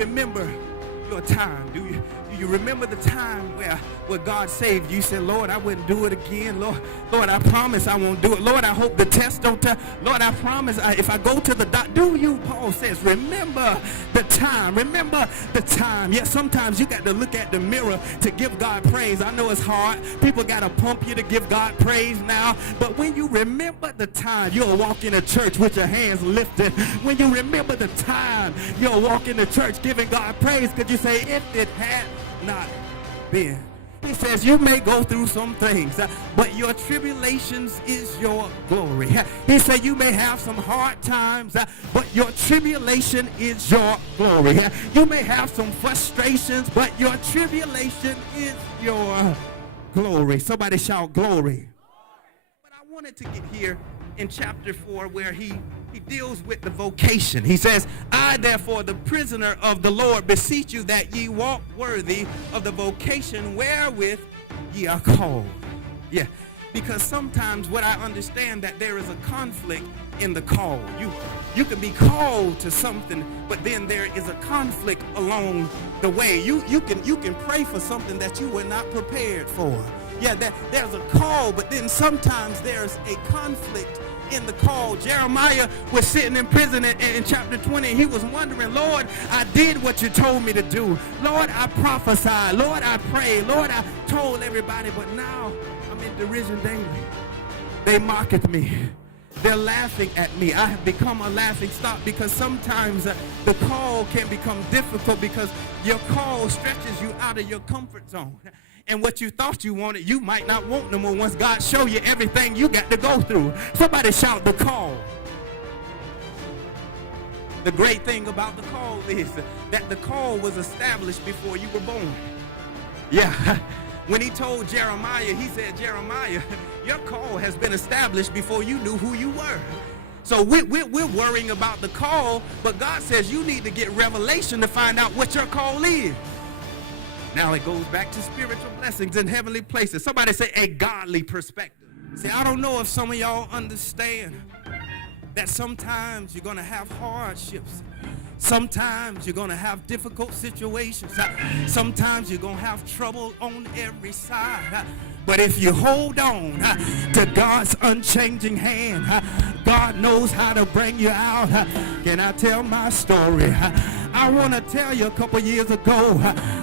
remember your time? Do you remember the time where God saved you? You said, Lord, I wouldn't do it again. Lord, I promise I won't do it. Lord, I hope the test don't tell. Lord, I promise if I go to the doctor, do you? Paul says, remember the time. Remember the time. Yeah, sometimes you got to look at the mirror to give God praise. I know it's hard. People got to pump you to give God praise now. But when you remember the time, you'll walk in a church with your hands lifted. When you remember the time, you'll walk in the church giving God praise, because you say, if it had not been. He says, you may go through some things, but your tribulations is your glory. He said, you may have some hard times, but your tribulation is your glory. You may have some frustrations, but your tribulation is your glory. Somebody shout glory. But I wanted to get here in chapter 4 where he deals with the vocation. He says, I therefore, the prisoner of the Lord, beseech you that ye walk worthy of the vocation wherewith ye are called. Yeah, because sometimes what I understand that there is a conflict in the call. You can be called to something, but then there is a conflict along the way. You can pray for something that you were not prepared for. Yeah, there's a call, but then sometimes there's a conflict in the call. Jeremiah was sitting in prison in chapter 20, and he was wondering, Lord, I did what you told me to do. Lord, I prophesied. Lord, I prayed. Lord, I told everybody, but now I'm in derision daily. They mock at me. They're laughing at me. I have become a laughing stock, because sometimes the call can become difficult because your call stretches you out of your comfort zone. And what you thought you wanted, you might not want no more once God show you everything you got to go through. Somebody shout the call. The great thing about the call is that the call was established before you were born. Yeah. When he told Jeremiah, he said, Jeremiah, your call has been established before you knew who you were. So we're worrying about the call, but God says you need to get revelation to find out what your call is. Now it goes back to spiritual blessings in heavenly places. Somebody say a godly perspective. See, I don't know if some of y'all understand that sometimes you're going to have hardships. Sometimes you're going to have difficult situations. Sometimes you're going to have trouble on every side. But if you hold on to God's unchanging hand, God knows how to bring you out. Can I tell my story? I want to tell you, a couple years ago,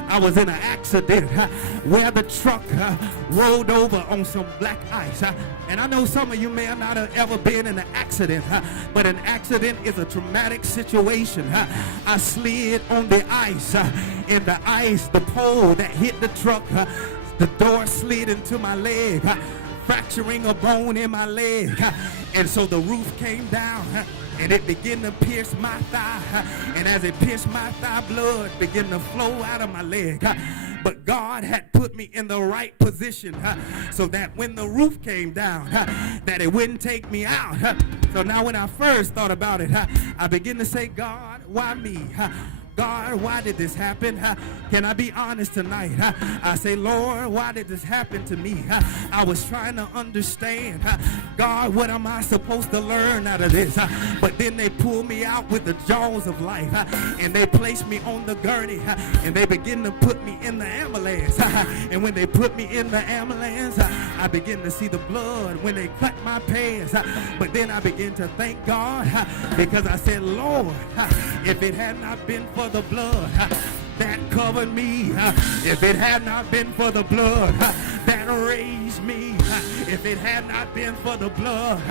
I was in an accident where the truck rolled over on some black ice. And I know some of you may not have ever been in an accident, but an accident is a traumatic situation. I slid on the ice, and the ice, the pole that hit the truck, the door slid into my leg, fracturing a bone in my leg. And so the roof came down, and it began to pierce my thigh. And as it pierced my thigh, blood began to flow out of my leg. But God had put me in the right position so that when the roof came down, that it wouldn't take me out. So now when I first thought about it, I began to say, God, why me? God, why did this happen? Can I be honest tonight? I say, Lord, why did this happen to me? I was trying to understand, God, what am I supposed to learn out of this? But then they pulled me out with the jaws of life, and they placed me on the gurney, and they begin to put me in the ambulance. And when they put me in the ambulance, I begin to see the blood when they cut my pants. But then I begin to thank God, because I said, Lord, if it had not been for the blood that covered me, if it had not been for the blood that raised me, if it had not been for the blood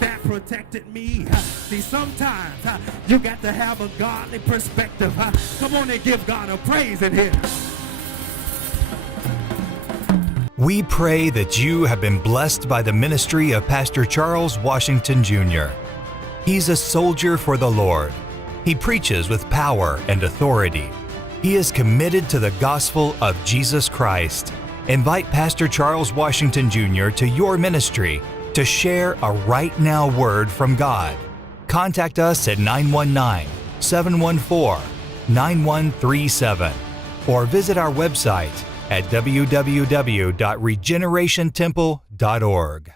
that protected me. See, sometimes you got to have a godly perspective. Come on and give God a praise in here. We pray that you have been blessed by the ministry of Pastor Charles Washington Jr. He's a soldier for the Lord. He preaches with power and authority. He is committed to the gospel of Jesus Christ. Invite Pastor Charles Washington Jr. to your ministry to share a right now word from God. Contact us at 919-714-9137 or visit our website at www.regenerationtemple.org.